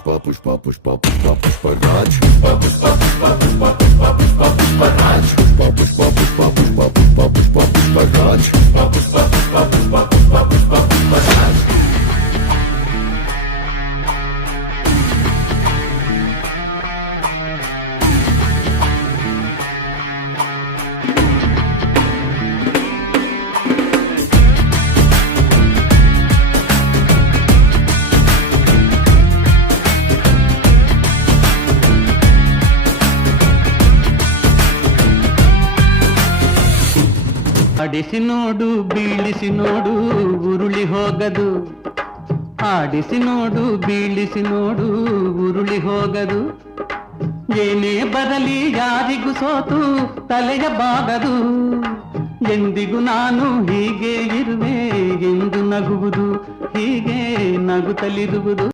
पुष्पा पुष्पा पुष्पा पुष्पा राज पुष्पा पुष्पा पुष्पा पुष्पा पुष्पा पुष्पा पुष्पा राज पुष्पा पुष्पा पुष्पा पुष्पा पुष्पा पुष्पा पुष्पा राज पुष्पा पुष्पा पुष्पा पुष्पा पुष्पा पुष्पा पुष्पा राज ಆಡಿಸಿ ನೋಡು ಬೀಳಿಸಿ ನೋಡು ಉರುಳಿ ಹೋಗದು ಆಡಿಸಿ ನೋಡು ಬೀಳಿಸಿ ನೋಡು ಉರುಳಿ ಹೋಗದು ಏನೇ ಬರಲಿ ಯಾರಿಗೂ ಸೋತು ತಲೆಯ ಬಾಗದು ಎಂದಿಗೂ ನಾನು ಹೀಗೆ ಇರುವೆ ಎಂದು ನಗುವುದು ಹೀಗೆ ನಗುತ್ತಲಿರುವುದು